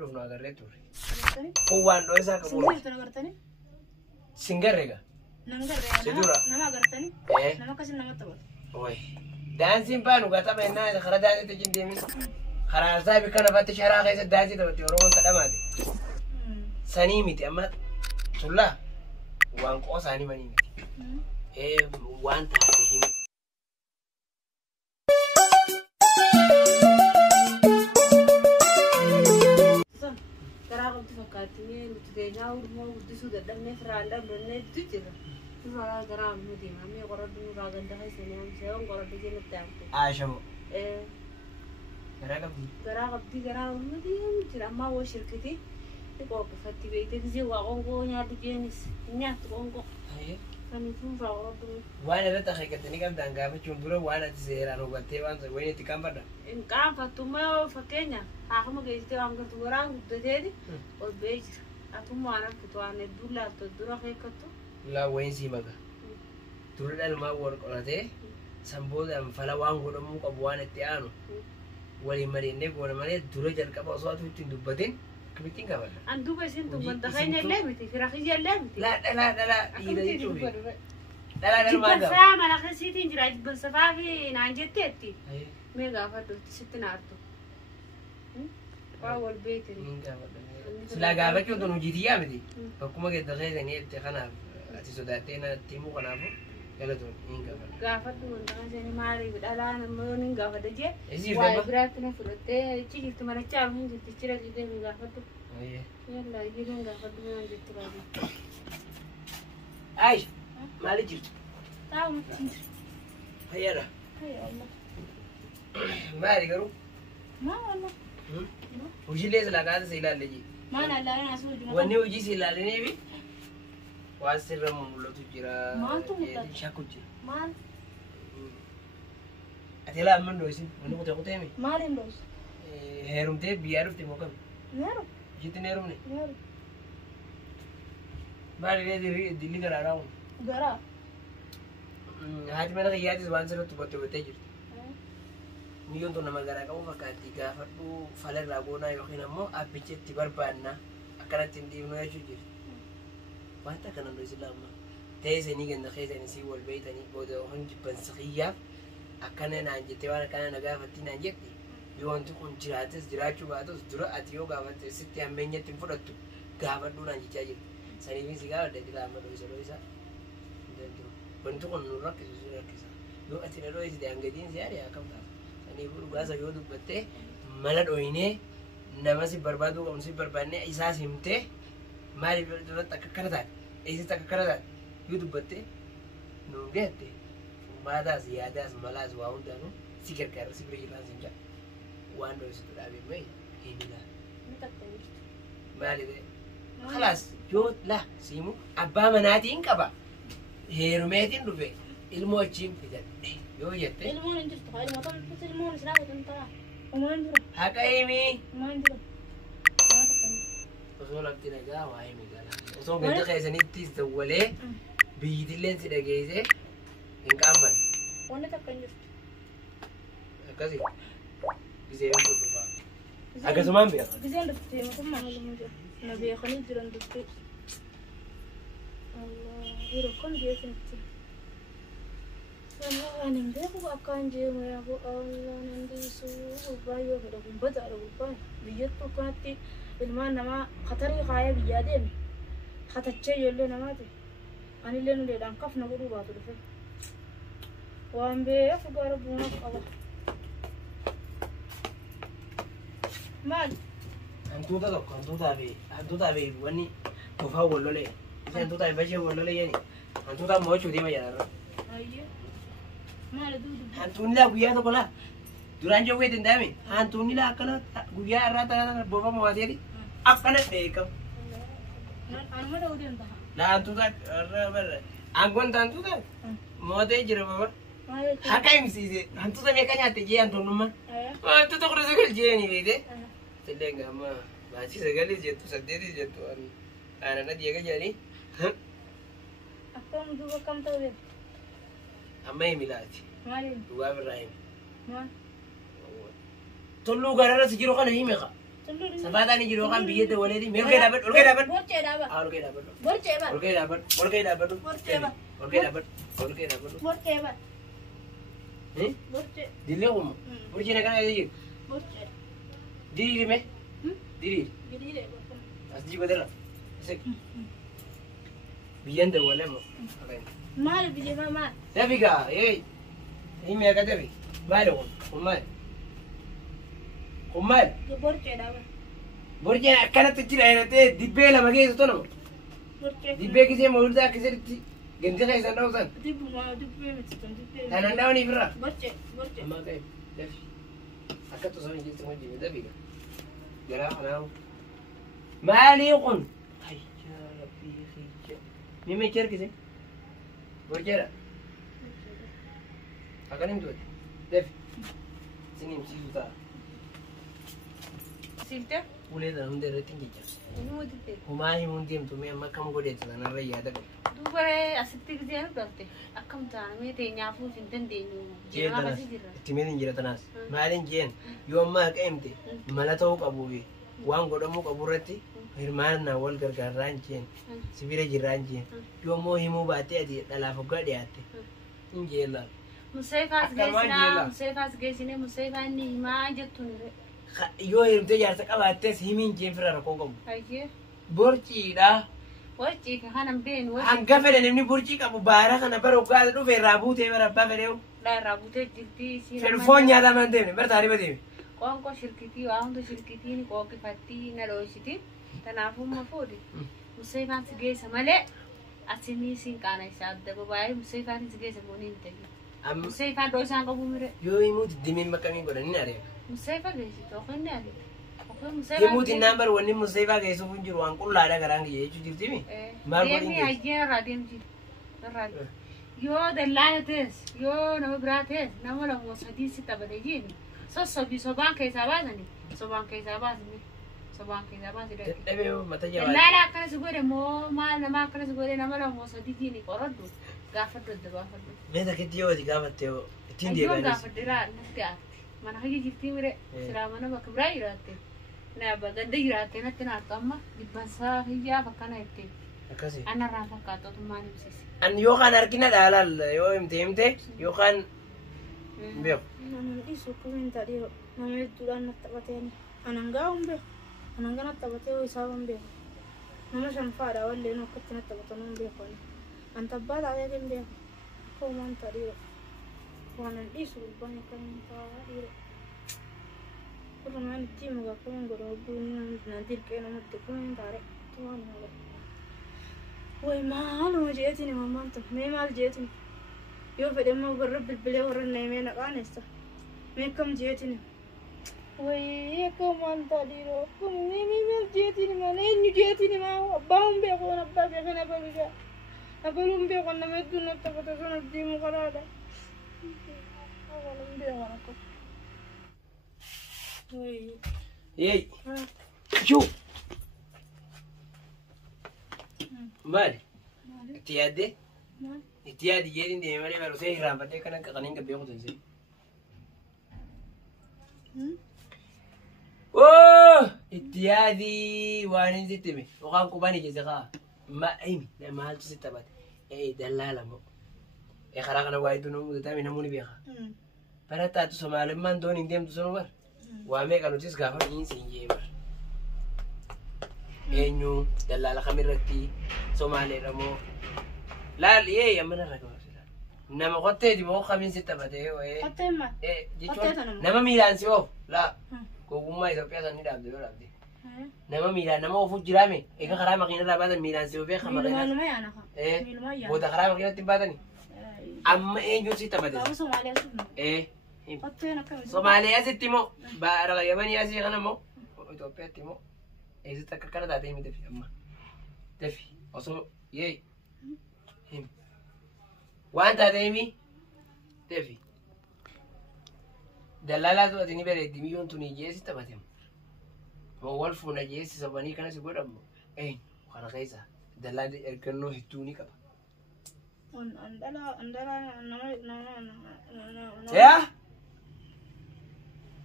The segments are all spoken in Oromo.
أروح ناقرة توري أغرتني هو أنو إذا كمل سنجر تنغرتني سنجرة نمغر سدورة نما أغرتني إيه نما كسر نما تبغى وي دانسين بانو قطع بيننا إذا خرج دانسي تجين ديمين خلاص سايب كنا فاتش شراء خيس دانسي تبتي ورون تدماتي سنيمتي أما سلا وانكو ساني منيمتي إيه وان تاسهم تراقب تفكرتني وتدينا ورمو ودسو ددمني فرالة برني تجرا تفرا ترى مدي مامي قرد نورا غندا هاي سنيام سيون قرد جيل بتاعته عاشمو إيه تراقب دي تراقب مدي ترى ما هو شركتي تقول فتي بيتك زي وقونقو نادي جينيس نيات قونقو كان يكون فرا وانا لا تخيلتني كم دانغا بتشوندرا وانا تسير أنا وقتي وان وين تكمل إن كان فتوما فكينا هاكم جيتي عم كتورا ودتيدي وبيج أكون ما أنا كتوانة دولا تدورا هيكتو لا وين سيمكا تقول الماء ورق ولا سامبود أم فلا وان غلو مو كبوان التيانو ولي مري نب ولا مري دورة جل كبا صوت وتين دبتين كميتين كبا أندو بسين تبغى تخين اللعبة في رخيص اللعبة لا إذا يجوبي لا جبل ما ده ساعة ما نخسيتين جرا جبل سفاه في نانجتتي ميجا فدو تستنارتو أول بيت سلا قابك يوم تنو جيتيا بدي فكما قد دخل زني تخنا أتسوداتنا تيمو كنافو يلا تون إنك قافدو من تخزني ماري بدالا نمونين قافدو جي إزير واي دبا براتنا فرتة تيجي تمر تشام هنجي تشتري جدي من قافدو يلا يجيبون قافدو من جترا عايش مالي جيت تاو متشير هيا هيا الله مالي كرو ما والله وجي ليس لا قاعد سيلا لجي ما أنا لا أنا أسوي جنوب وني وجي سيلا لني بي واسر مملو تجرا ما تموت شاكوجي ما أتلا من دوسين وني كتير كتير مي ما لندوس هيروم تي بيارو تي موكم نيرو جيت نيروم ني نيرو مالي لي دي كرا راون جرا هاتي من غيادي زوان سلو تبتو بتجر ميون تو nama gara kamu fakati gaafadhu falarraa goonaa yookiin ammoo abbichetti barbaanna akkanatti hin dhiibnu jechuu jirti. Wanta kana ndo islaama teessanii ganda keessanii si wal beeytanii booda hon jibban siqiyyaaf akkana naan jettee waan akkana na gaafatti naan jetti yoo wanti kun jiraates jiraachuu baatus dura ati yoo gaafatte sitti hammeenyatti hin fudhattu gaafadhuu naan jechaa jirti. Saniifin si gaafadha islaama dho'isa wanti kun nu rakkisa yoo ati na dho'isite hangadiin si yaade akkam taata. Ibu gasa yo dubbate mala doine namasi barbadu kam si barbanne isa simte mali takkarata isi takkarata yo dubbate no gette mada ziyadas malas wa undanu sikarkar sibri lazimja wando isu dabe mai himila mali de خلاص yo la simu abba manati inqaba herumetin dube ilmochim fidan yo yette المون انت تخيل ما طلعت بس المون سلاوي انت وما ندري حقايمي ما ندري ما تقني وصول أبتنا وهايمي قال وصول قد خيسني تيزولي بيدلين سيداجيزه إنك أمن وانا تقني كذي بيزيد بطبعا أكذا بيا بيزيد دكتور ما كم معلوم مجا نبي خلينا جران دكتور الله يركون جيسن أنا مدرك أكان جيم يا أبو الله نندي سو بايو كده بمبتع ربوبان بيجتو كنتي الماء نما خطري خايا بيجادين خطتشي يلو نماتي أنا اللي نلي دان كف نقولوا باتو دفع وأم بيفقر ربنا الله مال أنتو تابي وني تفاول ولا ليه أنتو تابي بشي ولا ليه يعني أنتو تابي موجو دي ما يدار أيه Hantuun laa guyyaa tokko laa duraan jawwee danda'ame hantuunni laa akkana guyyaa irraa bofa moo'ateeti akkana beekamu. Laa hantuuta aangoon hantuuta mootee jira baba. Haka himsiise hantuuta meeqa nyaatte jee hantuunnummaa hantuuta kudha sagal jeeni beekte. Tillee gaama baachii sagalis jettu saddeetis jettu aannan adii eega jedhanii. Akkam duuba kam ta'u beeku. Amma himilaati. Maaliin? Dhugaa birraa himi. Maal? Tulluu gararra si jiru kana himi qa. Safataan jiru kan biyyatti waliin mee olkee dhaabbadhu. Borcee dhaaba. Olkee dhaabbadhu. Borcee ba. Olkee dhaabbadhu. Olkee dhaabbadhu. Borcee ba. Olkee dhaabbadhu. Olkee dhaabbadhu. Borcee ba. Borcee. Dillee kuma. Borcee na kana jiru. Borcee. Diriiri mee. Diriiri. Gidire. As jibateera. Biyyan dawwalee moo. Maal biyya maal. Dafiga ini mereka dafi. Maal kun maal. Kun maal. Borcee dhaaba. Borcee akkanatti itti dhaayinatee dibbee lama keessa tonu. Borcee. Dibbee kisee mawultaa akkasitti ganti keessan dhawusan. Dibbee miti tun dibbee. Tanan dhaawanii firra. Borcee. Borcee. Ammaa ka'e dafi. Akka tosoo hin jirtu wajjin dafiga. Garaa kanaamu. Maalii kun. Hayyaa rabbii hiyya. Ni meecha harkise. Borceedha. Akkan himtuuti. Dafi. Isin himsiisu ta'a. Silte? Ulee sana hunda irratti hin jechaa. Himuu ditte. Humaa himuun deemtu mee amma akkam godheessa sanarra yaada qabu. Dubaree asitti gisee nu galte. Akkam taana mee ta'e nyaafuuf hin dandeenyu. Jeenaa kasi jirra. Itti mee hin jira tanaas. Maaliin jeen yoo ammaa akka himte mala ta'uu qabuufi waan godhamuu qabu irratti hirmaannaa wal gargaarraa hin jeen sibira jirraa hin jeen yoo immoo himuu baattee ati dhalaaf hoggaa dhiyaatte hin jeellaa. Museefaas geessinee museefaa inni himaa jettuun yoo hirmtee jaarsa qabaattees himiin jeen fira rakkoo qabu. Hayyee. Borciidha. Borcii kanan beenu. Hanga fedhe namni borcii qabu baara kana bara hoggaa dhufe irraa buutee bara abbaa fedheewu. Irraa buutee jirti. Fedhu foon nyaataa man deemne bara taarifa deeme. Qoonqoo shirkitii waa hunda shirkitiin qooqifattii na dhoositi. Kanaafuu ma fuudhi. Museefaan si geessa malee asinii siin qaana isaa adda babaayee museefaan si geessa boonii hin ta'e. Museefaan dhoo isaan qabu mire. Yoo himuu diddimiin bakka miin godhan ni areera. Museefaa geessitu ofiin ni areera. Himuuti naambar wanni museefaa geessuuf hin jiru waan qullaadha garaan kiyya jechuu jirtimi. Deemni hayyee irraa deemti. Yoo dallaala ta'es yoo nama biraa ta'es nama lamoo sadii si taphatee jiini. Sossobii sobaan keessaa baasanii sobaan keessaa baasanii sobaan keessaa baasanii. Dadhabee mata jabaa. Dallaala akkanas godhe moo maal nama akkanas godhe nama lamoo sadii jiini qoradhu gaafadhu adda baafadhu. Mee takkitti yoo ati gaafatte yoo ittiin Yoo deebi'anis. gaafadhiraa natti aatti. Mana hayya jirtii mire silaa mana bakka biraa jiraatte. Na baganda jiraatte natti naattu amma dibbansaa hiyyaa bakkana itti. Akkasi. Anarraa fakkaatu otummaan himsisi. An yookaan harkina dhaalal yoo himte yookaan beeku. Namoonni dhiisuu kumiin taadhii nama hedduudhaan natti taphateeni. Anangaa hin beeku. Anangaa natti taphatee yoo isaa hin beeku. Nama shanfaadha wallee nu akkatti natti taphatan hin beeku. An tabbaa taatee hin beeku. Kumaan taadhii waan an dhiisuu gubbaan kan taadhii. Kurunaan itti muka kumiin godha obbuun na dirqee namatti kumiin taare. Tumaan haala. Way maaluma jeetiin mammaan ta'u. Mee maal jeetiin? Yoo fedhe immoo warra bilbilee warra neemee naqaaneessa. Mee akkam jeetiin? Way akkamaan taadhiiroo. Mee maal jeetiin mana eenyu jeetiin maa abbaa hin beeku abbaa beekan abaluudha. Abaluun beeku nama hedduun natti taphata sun abdiimu karaadha. Abaluun beeku akka. Way. Yeey. Chuu. Maali? Itti yaaddee? Itti yaadi jeetiin deeme malee barusee hirraanfattee kan akka qaniin gabbee kutanse. Itti yaadi waan hin sitti hime yookaan qubaan ijese kaa himi maaltu sitti taphate dallaala moo karaa kana waa hedduu nama mudatame namoonni beeka. Barattaatu Somaalimmaan doon hin deemtu sunu bar waa meeqa nutis gaafa hin siin jee bar. Eenyu dallaala kamirratti Somaaleedha moo laal ammana irra gabaabsida. Nama qotteeti moo kamiin sitti taphatee Qottee maal? jechuun nama miilaan si oofu laa gogummaa Itoophiyaa san ni dhaabde yoo dhaabde. Nama miilaan nama oofuuf jiraame egaa karaa makiinarraa baatan miilaan si oofee kan Miiluma makiinaa. numa yaana kan. Miiluma yaana. Booda karaa makiinatti hin baatani. Amma eenyuun si taphate? Gaafa Somaaliyaa sun. Qotteen akkamitti? Somaaliyaa sitti moo baara Yamanii asii kana moo Itoophiyaatti moo eessatti akka kana taatee himi dafi amma. Dafi osoo himi. Waan taatee himi dafi. Dallaalaa to'ate ni bareeddi miyyoon tuni jeesi taphate moo wal fuuna jeesi sabanii kana si godhamu kana keessa dallaan ergannoo hedduu ni qaba.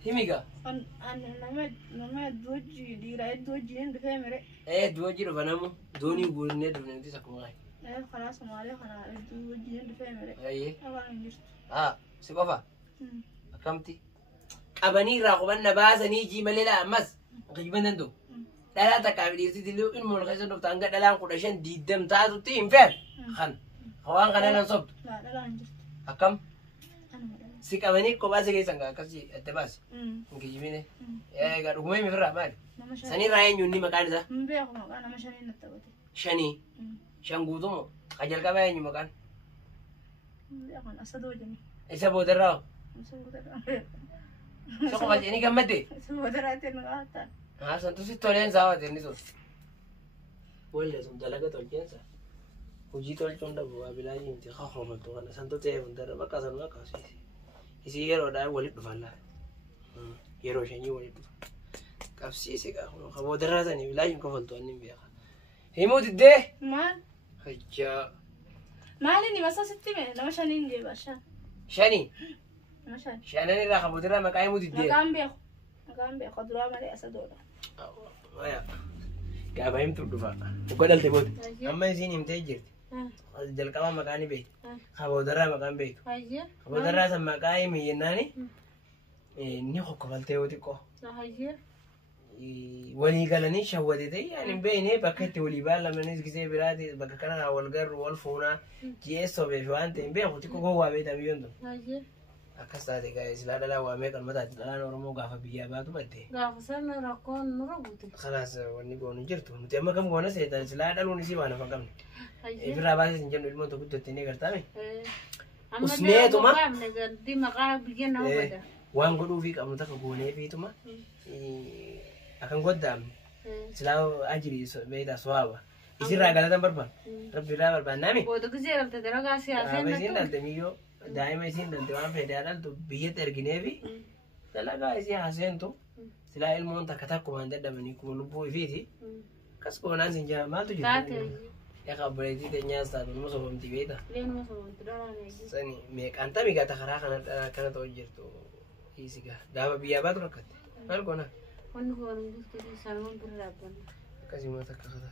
himiga nama doji dira doji en befemere doji do banamu doni gurne do ne tisa kuma خلاص مالي خنا doji en befemere aye awan ngirtu sibafa akamti qabani raqobanna baasani ji malila amas qiban ndo dala takabirti dilu in mol khaysan do tanga dalan qudashan didam taatu tim fer khan hawan kana sob لا لا ngirtu akam أنا si qabani ko baase ke sanga kasi atbas ngijibine ga dugumay mi ferra mal sani rayen yunni makan za مبيع ما أنا مش هني نتبتي shani shangudumo kajal ka bayan makan مبيع أنا أصدق وجهي isa bodarra مسوي so ko bajeni gamade مسوي دراتي نقاطع santu si tolen sawa tenni so wala sum dalaga toljensa uji tolchonda buwa bilaji inti khakho to kana santu te undara makasan makasi isi yero da wali dufalla yero shanyi wali dufa kapsi se ka khabo darasa ni bilaji ko falto annim biya himut de ما hajja مالني بس ستمة لا مش هنيجي باشا shani مش هن shanani ra khabo dara makai mut de مكان بيخ خضرة مالي أصدق waya ga bayim tu dufa ko dalte bod amma sin imte jirti jalqaba makani be khabo dara makan be هاي khabo dara sa makai mi yenani ni ko balte oti ko هاي wali galani shawade dai yani bayne bakati wali bala manis gise birati bakakana wal gar wal funa jeso be fante be ko tiko go wa be da biyondo هاي akasta de guys la dala wa me kan mata dala no mo gafa biya ba tu batte لا خسرنا رقون نربط khalas wani go no jirtu mutema kam go na se ta la dalu ni si wana fakam هاي ibra ba sin jando ilmo to kutto tene garta me أما usne to ma دي مقام بيجينا هو ده wan godu fi kam ta ko ne fi to ma akan goddam silaw ajiri so be da swaba isira gala tan barba rabbi la barba nami وده كذا قلت ده رجع سياسي ba sin dal miyo daima sin dal wan fe dal to biye terginevi talaga isi hasento sila ilmo ta kata ko manda da mani ko lubo fiti kas ko nan sin jama to تاتي ya ka bredi de nya sa no so bam tibeta لين ما سوون تدران يجي sani me kanta mi gata khara kana to jirto isiga da biya ba to rakat mal kona ونقول نقول كذا سلمان برا kasi mata ka khata